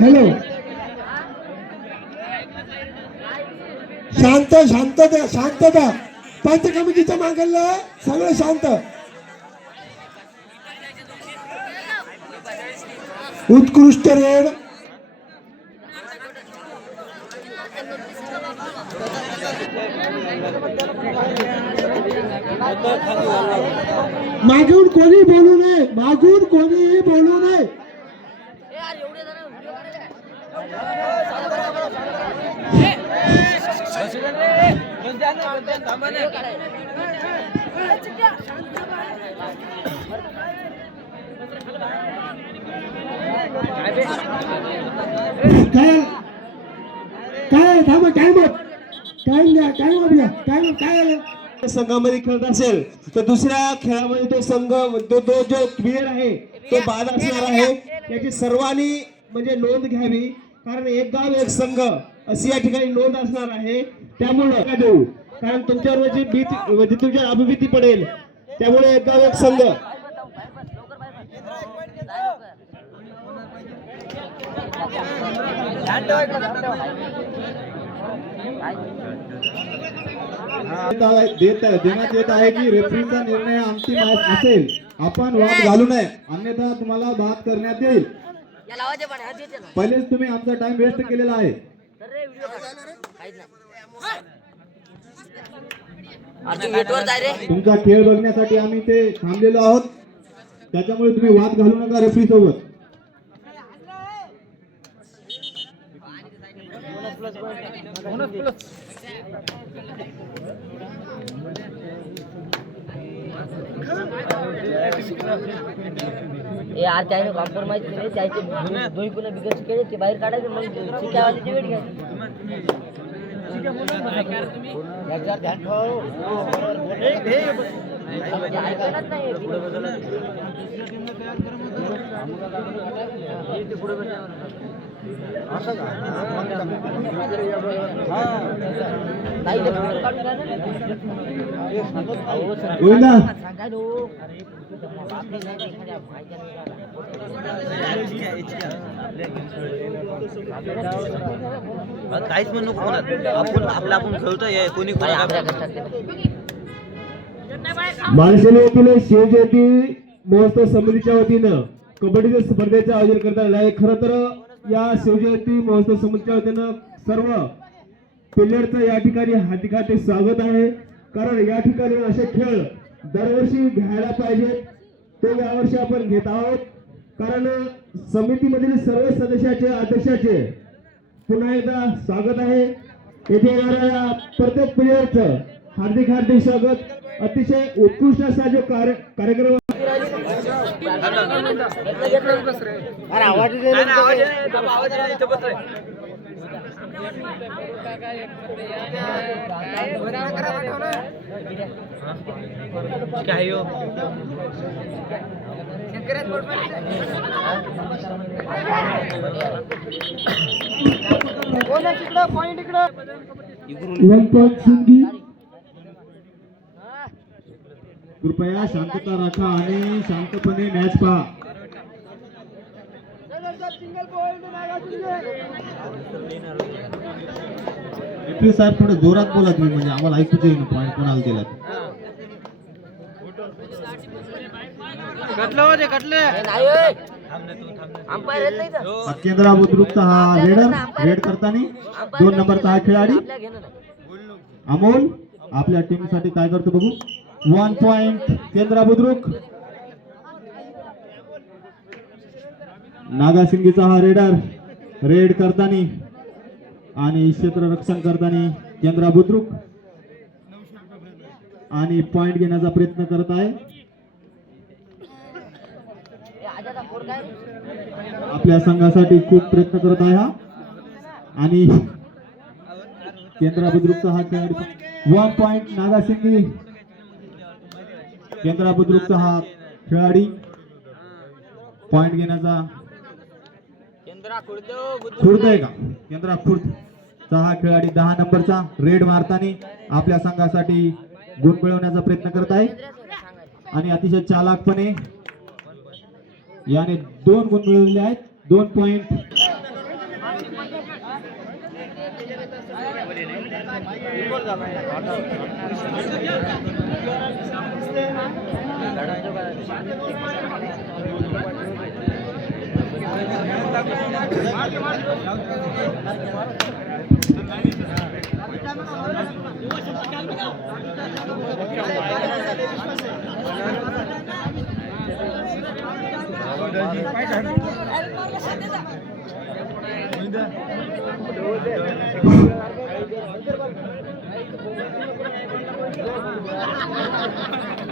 Hello, शांतता शांतता. पंच कमिटीच्या मागेला सगळं शांत. उत्कृष्ट रेड मागून कोणी बोलू नये, मागून कोणीही बोलू नये. काय काय थांबा, काय संघामध्ये खेळत असेल तर दुसऱ्या खेळामध्ये तो संघ तो जो प्लेयर आहे तो बाद असणार आहे. त्याची सर्वांनी म्हणजे नोंद घ्यावी, कारण एक गाव एक संघ अशी या ठिकाणी नोंद असणार आहे. त्यामुळे देऊ, कारण तुमच्यावर म्हणजे तुमच्या अभिभूती पडेल. त्यामुळे एक गाव एक संघ. देण्यात येत आहे की रेफरीचा निर्णय अंतिम असेल. आपण वाद घालू नये, अन्यथा तुम्हाला बाद करण्यात येईल. पहिलेच तुम्ही आमचा टाइम वेस्ट केलेला आहे. तुमचा खेळ बघण्यासाठी आम्ही ते थांबलेलो आहोत. त्याच्यामुळे तुम्ही वाद घालू नका रेफरी सोबत. यार त्याने कॉम्प्रोमाइज केले, त्याचे दोन पुन्हा बिगड केले ते बाहेर काढायचे, मग चिक्यावालीची वेळ घ्यायची. ऐकलंच नाही. काहीच म्हणू आपण आपला आपण खेळतोय कोणी माणसेले येथील शिवज्योती महोत्सव समितीच्या वतीनं कबड्डी स्पर्धेचे आयोजन करण्यात आले आहे. खरं तर या शिवजयंती महोत्सव समितीच्या वतीनं सर्व प्लेयरचं या ठिकाणी हार्दिक स्वागत आहे. कारण या ठिकाणी असे खेळ दरवर्षी घ्यायला पाहिजे, ते यावर्षी आपण घेत आहोत. कारण समितीमधील सर्व सदस्याचे अध्यक्षाचे पुन्हा एकदा स्वागत आहे. येथे येणाऱ्या प्रत्येक प्लेयरचं हार्दिक स्वागत. अतिशय उत्कृष्ट असा जो कार्यक्रम कृपया शांतता राखा आणि शांतपणे मॅच पहा. रेफरी साहेब थोडं जोरात बोला तुम्ही, म्हणजे आम्हाला ऐकूच येईल पॉईंट कोणाला दिला. केंद्र बुद्रुकचा हा रेड करताना 2 नंबरचा हा खेळाडू अमोल आपल्या टीम साठी काय करतो बघू. 1 पॉइंट केंद्र बुद्रुक. नागासिंगीचा हा रेड करताना आणि क्षेत्र रक्षण करताना केंद्र बुद्रुक आणि पॉइंट घेण्याचा प्रयत्न करत आहे. आपल्या संघासाठी खूप प्रयत्न करत आहे हा. आणि केंद्र बुद्रुकचा हा खेळाडू 1 पॉइंट नागासिंगी. केंद्र बुद्रुकचा हा खेळाडू पॉइंट घेण्याचा खुर्द आहे का केंद्र खुर्दचा हा खेळाडू 10 नंबरचा रेड मारताना आपल्या संघासाठी गुण मिळवण्याचा प्रयत्न करत आहे आणि अतिशय चालाकपणे याने 2 गुण मिळवलेले आहेत. 2 पॉइंट.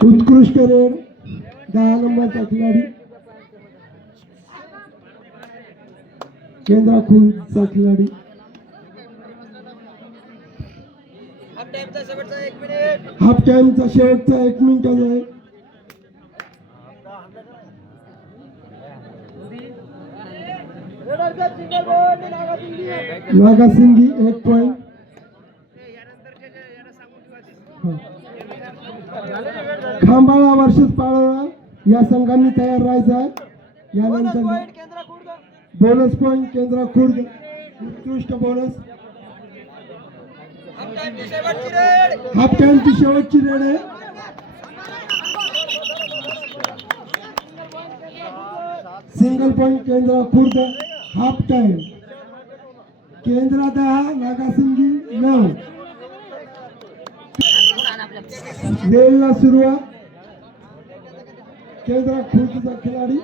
उत्कृष्ट रेड 10 नंबरचा खिलाडी केंद्रा खूनचा खिलाडी. हाफ टाइमचा शेवटचा 1 मिनिट आहे. नागासिंगी 1 पॉइंट. खांबाळा वर्सेस पाळोळा या संघांनी तयार राहायचं आहे. यानंतर बोनस पॉइंट केंद्रा खुर्द. उत्कृष्ट बोनस. हाफ टाइमची शेवटची रेड आहे. सिंगल पॉइंट केंद्रा खुर्द. हाफ टाइम केंद्रा 10 नागासिंगी 9. वेळला सुरुवात. केंद्रा खुर्दचा खिलाडी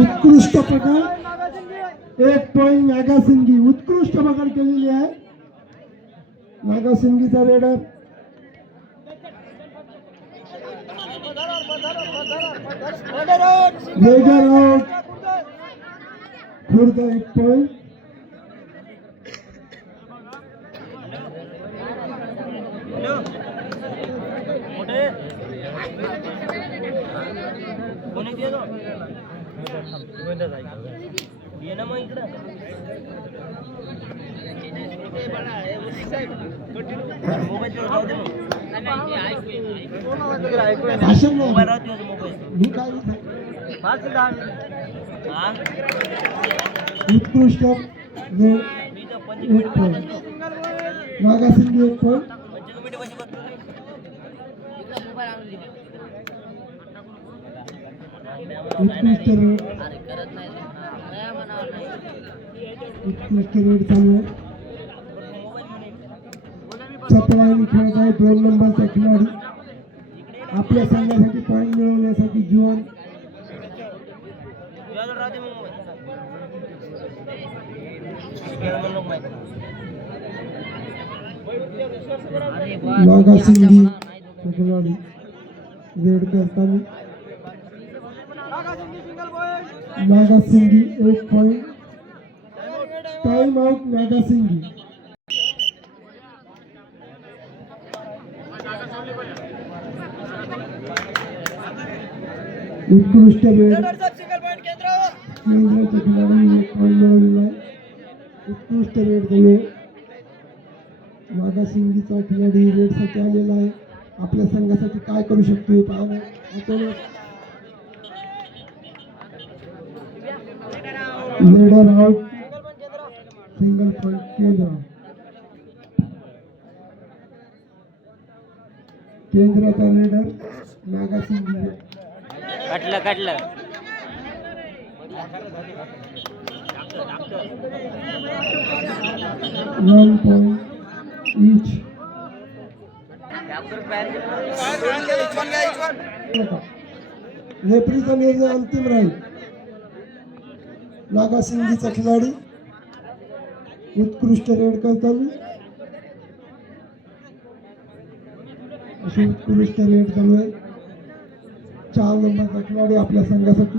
उत्कृष्ट पकड. 1 पॉइंट नागासिंगी. उत्कृष्ट पकड केलेली आहे. नागासिंगीचा रेडर रेडर आउट. खुर्द 1 पॉइंट. भाषण मी काय उत्कृष्ट रेड 1 पॉइंट. नागासिंगी 1 पॉइंट. उत्कृष्ट रेड. उत्कृष्ट रेड चालू आहे. चपळाईने खेळत आहे 2 नंबरचा खिलाडी. आपल्या संघासाठी पॉईंट मिळवण्यासाठी जीवन नागासिंगी खिलाडी रेड करताना. Nagasingi 1 point. Time out Nagasingi. उत्कृष्ट रेड केंद्राच्या खिलाडी 1 पॉइंट मिळवलेला आहे. उत्कृष्ट रेड झाले. नागासिंगीचा खिलाडी रेडसाठी आलेला आहे. आपल्या संघासाठी काय करू शकतो हे पाहणं. Raider out. सिंगल पॉइंट केंद्र. केंद्राचा रेडर नागासिंगी. कटलं 1 पॉइंट each. रेफरीचा निर्णय अंतिम राहील. नागासिंगीचा खिलाडी उत्कृष्ट रेड करताना. अशी उत्कृष्ट रेड चालू आहे. 4 नंबरचा खिलाडी आपल्या संघासाठी.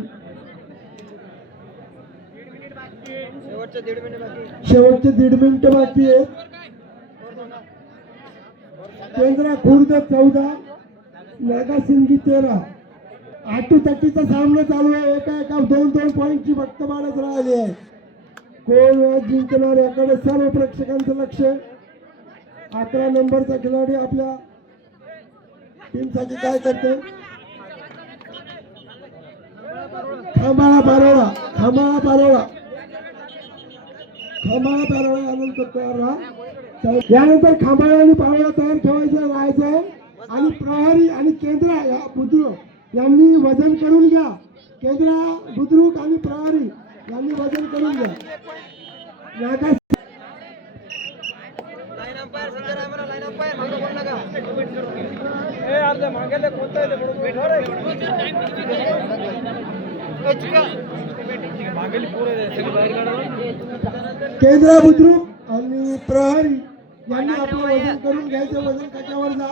शेवटचे 1.5 मिनिट बाकी आहेत. केंद्रा खुर्द 14 नागासिंगी 13. आटूतटीचा सामना चालू आहे. एका 2-2 पॉईंटची फक्त बाळच राहिली आहे. कोण मॅच जिंकणार याकडे सर्व प्रेक्षकांचं लक्ष. 11 नंबरचा खिलाडी आपल्या टीमसाठी काय करते. खांबाळा पारोळा यानंतर तयार राहा. यानंतर खांबाळा आणि पारोळा तयार ठेवायचं राहायचं. आणि प्रहरी आणि केंद्र या बुद्रुक यांनी वजन करून घ्या. केंद्र बुद्रुक आणि प्रहरी यांनी वजन करून घ्या. नागा केंद्र बुद्रुक आणि प्रहरी यांनी आपलं वजन करून घ्यायचं. वजन कशावर जा.